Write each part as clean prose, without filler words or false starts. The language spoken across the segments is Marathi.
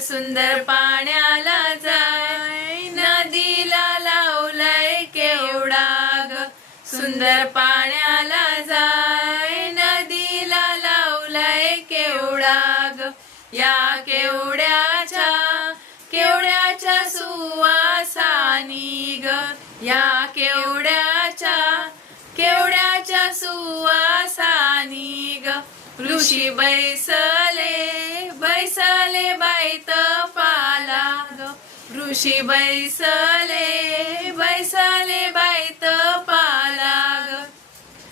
सुंदर पाण्याला जाय, नदीला लावलाय केवडा ग. सुंदर पाण्याला जाय, नदीला लावलाय केवडा ग. या केवड्याच्या सुवासानी ग. या केवड्याच्या सुवासानी ग. ऋषी बैसले बाईत पाला ग. ऋषी बैसले बाईत पाला ग.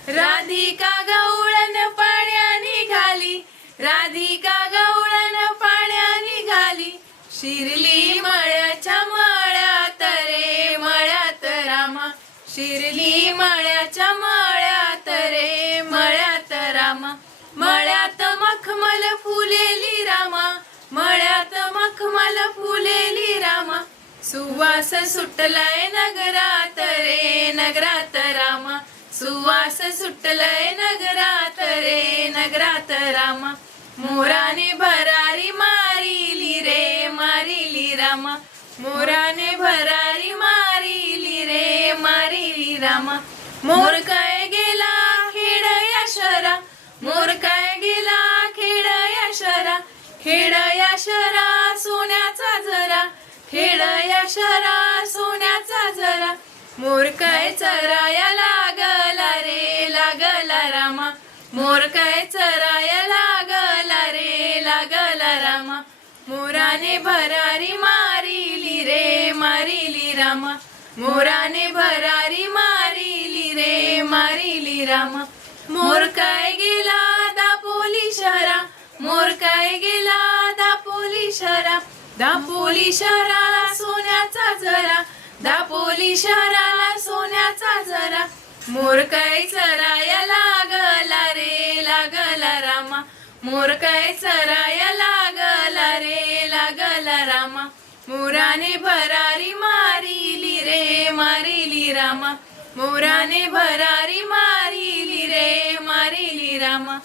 राधिका गवळण पाण्या निघाली, राधिका गवळण पाण्या निघाली. शिरली मळ्याच्या मळ्यात रे मळ्यात रामा. शिरली मळ्याच्या मळ्यात रे मळ्यात रामा. मळ्यात मखमल फुलेली रामा, मळ्यात मखमल फुलेली रामा. सुवास सुटलाय नगरात रे नगरात रामा. सुवास सुटलाय नगरात रे नगरात रामा. मोराने भरारी मारिली रे मारिली रामा. मोराने भरारी मारिली रे मारिली रामा. मोर काय गेला खेड या शहरा, मोर काय गेला खेड या शहरा. खेड या शहरा सोन्याचा जरा, खेड या शहरा सोन्याचा जरा. मोर काय चराया लागला रे लागला रामा. मोर काय चराया लागला रे लागला रामा. मोराने भरारी मारिली रे मारिली रामा. मोराने भरारी मारिली रे मारिली रामा. मोर काय गेला दापोली शहरा, मोर काय गेला दापोली शहरा. दापोली शहराला सोन्याचा जरा, दापोली शहराला सोन्याचा जरा. मोर काय चराया लागला रे लागला रामा. मोर काय चराया लागला रे लागला रामा. मोराने भरारी मारिली रे मारिली रामा. मोराने भरारी मारिली रे मारिली रामा.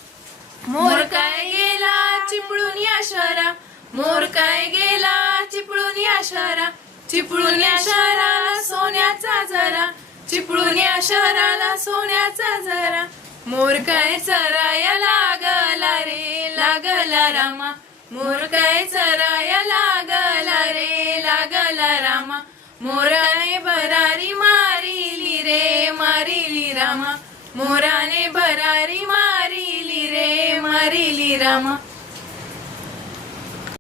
मोर काय गेला चिपळून या शहरा, मोर काय गेला चिपळून या शहरा. चिपळूण या शहराला सोन्याचा जरा, चिपळूण या शहराला सोन्याचा जरा. मोर काय चराया लागला रे लागला रामा. मोर काय चराया लागला रे लागला रामा. मोराने भरारी मारिली रे मारिली रामा. मोराने भरारी मारिली रे मारिली रामा.